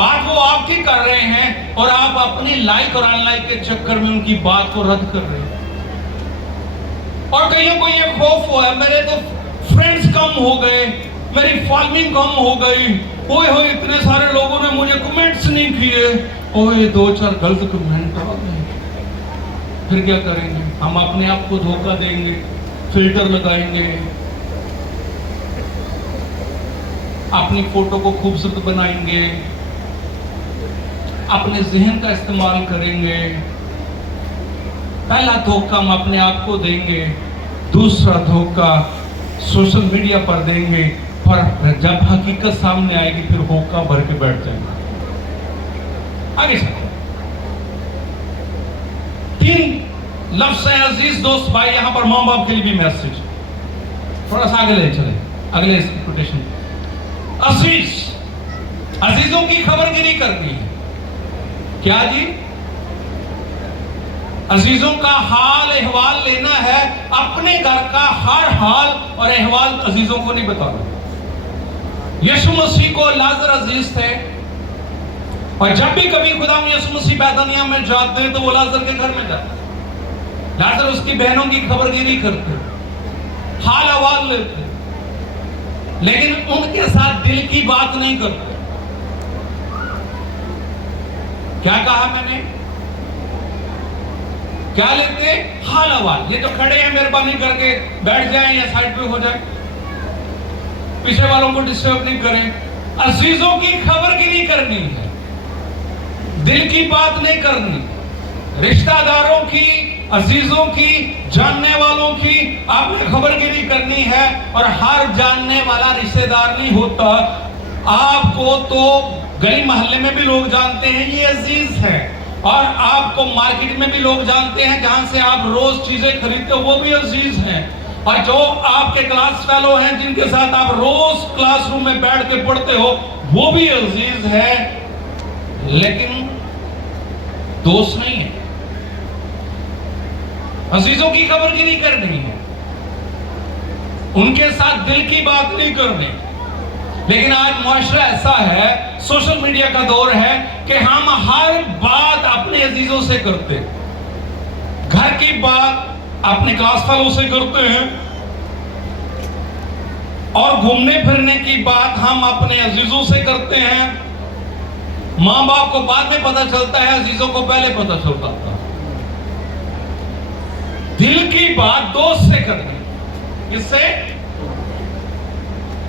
बात वो आपकी कर रहे हैं और आप अपनी लाइक और अनलाइक के चक्कर में उनकी बात को रद्द कर रहे हैं। और कईयों को ये खौफ हुआ है, मेरे तो फ्रेंड्स कम हो गए, मेरी फॉलोइंग कम हो गई, ओए होए इतने सारे लोगों ने मुझे कमेंट्स नहीं किए, ओए 2-4 गलत कमेंट आ गए, फिर क्या करेंगे? हम अपने आप को धोखा देंगे, फिल्टर लगाएंगे, अपनी फोटो को खूबसूरत बनाएंगे, अपने जहन का इस्तेमाल करेंगे। पहला धोखा हम अपने आप को देंगे, दूसरा धोखा सोशल मीडिया पर देंगे, पर जब हकीकत सामने आएगी फिर होका भर के बैठ जाएंगे। आगे चलो, 3 लफ्ज़ हैं अजीज दोस्त भाई, यहां पर मां बाप के लिए भी मैसेज, थोड़ा सा आगे ले चले, अगले कोटेशन। अजीज, अजीजों की खबरगिरी करनी है। क्या जी? अजीजों का हाल अहवाल लेना है, अपने घर का हर हाल और अहवाल अजीजों को नहीं बताना। यीशु मसीह को लाजर अजीज थे, और जब भी कभी खुदा यीशु मसीह बैतानिया में जाते तो वो लाजर के घर में जाते, लाजर उसकी बहनों की खबरगिरी करते, हाल अहवाल लेते, लेकिन उनके साथ दिल की बात नहीं करते। क्या कहा मैंने? क्या लेते? हाल अहवाल। ये जो खड़े हैं मेहरबानी करके बैठ जाएं या साइड पे हो जाए, पीछे वालों को डिस्टर्ब नहीं करें। अजीजों की खबरगिरी करनी है, दिल की बात नहीं करनी। रिश्तेदारों की, अजीजों की, जानने वालों की आपने खबरगिरी करनी है। और हर जानने वाला रिश्तेदार नहीं होता। आपको तो गली मोहल्ले में भी लोग जानते हैं ये अजीज है, और आपको मार्केट में भी लोग जानते हैं, जहां से आप रोज चीजें खरीदते हो वो भी अजीज हैं। और जो आपके क्लास फेलो हैं, जिनके साथ आप रोज क्लासरूम में बैठ के पढ़ते हो, वो भी अजीज है, लेकिन दोस्त नहीं है। अजीजों की खबरगिरी करनी है, उनके साथ दिल की बात नहीं करनी। लेकिन आज मुआशरा ऐसा है, सोशल मीडिया का दौर है कि हम हर बात अपने अजीजों से करते, घर की बात अपने क्लास फेलो से करते हैं, और घूमने फिरने की बात हम अपने अजीजों से करते हैं। मां बाप को बाद में पता चलता है, अजीजों को पहले पता चलता था। दिल की बात दोस्त से करनी, इससे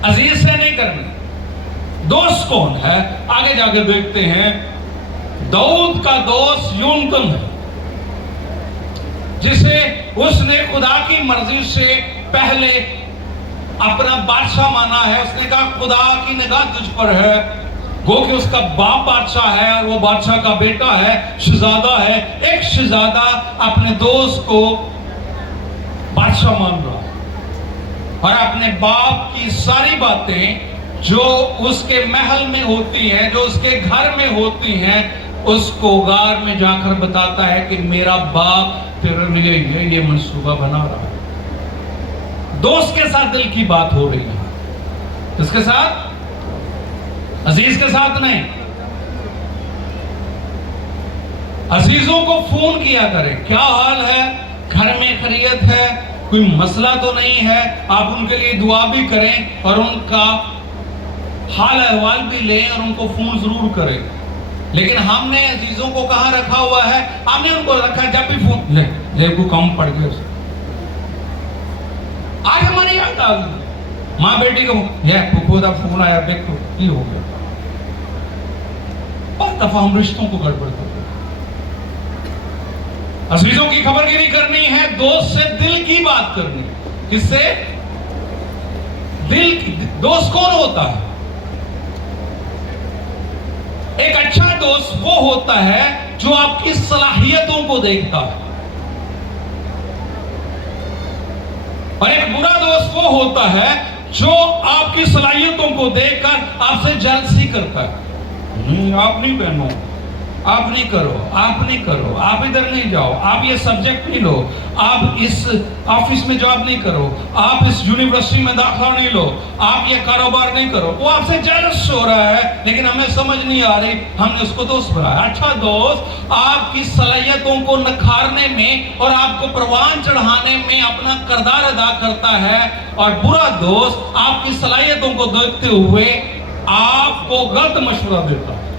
अजीज से नहीं करनी। दोस्त कौन है? आगे जाके देखते हैं। दाऊद का दोस्त यूनतन है, जिसे उसने खुदा की मर्जी से पहले अपना बादशाह माना है। उसने कहा खुदा की निगाह तुझ पर है, गो कि उसका बाप बादशाह है और वो बादशाह का बेटा है, शहजादा है। एक शहजादा अपने दोस्त को बादशाह मान रहा है, और अपने बाप की सारी बातें जो उसके महल में होती हैं, जो उसके घर में होती हैं, उसको गार में जाकर बताता है कि मेरा बाप तेरे लिए ये मंसूबा बना रहा है। दोस्त के साथ दिल की बात हो रही है, किसके साथ? अजीज के साथ नहीं। अजीजों को फोन किया करें, क्या हाल है, घर में खैरियत है, कोई मसला तो नहीं है। आप उनके लिए दुआ भी करें और उनका हाल अहवाल भी लें और उनको फोन जरूर करें। लेकिन हमने अजीजों को कहां रखा हुआ है? हमने उनको रखा जब भी फोन ले को कम पड़ गया। आज हमारी याद आ गई, माँ बेटी को फूफो का फोन आया, देखो ये हो गया। बहुत दफा हम रिश्तों को गड़बड़ करते हैं। अजीजों की खबरगिरी करनी है, दोस्त से दिल की बात करनी। किससे? दिल की। दोस्त कौन होता है? एक अच्छा दोस्त वो होता है जो आपकी सलाहियतों को देखता है, और एक बुरा दोस्त वो होता है जो आपकी सलाहियतों को देखकर आपसे जेलसी करता है। नहीं आप नहीं बहनों, आप नहीं करो, आप नहीं करो, आप इधर नहीं जाओ, आप ये सब्जेक्ट नहीं लो, आप इस ऑफिस में जॉब नहीं करो, आप इस यूनिवर्सिटी में दाखिला नहीं लो, आप ये कारोबार नहीं करो। वो आपसे जेलस हो रहा है, लेकिन हमें समझ नहीं आ रही, हमने उसको दोस्त बनाया। अच्छा दोस्त आपकी सलाहियतों को नखारने में और आपको परवान चढ़ाने में अपना किरदार अदा करता है, और बुरा दोस्त आपकी सलाहियतों को देखते हुए आपको गलत मशवरा देता है।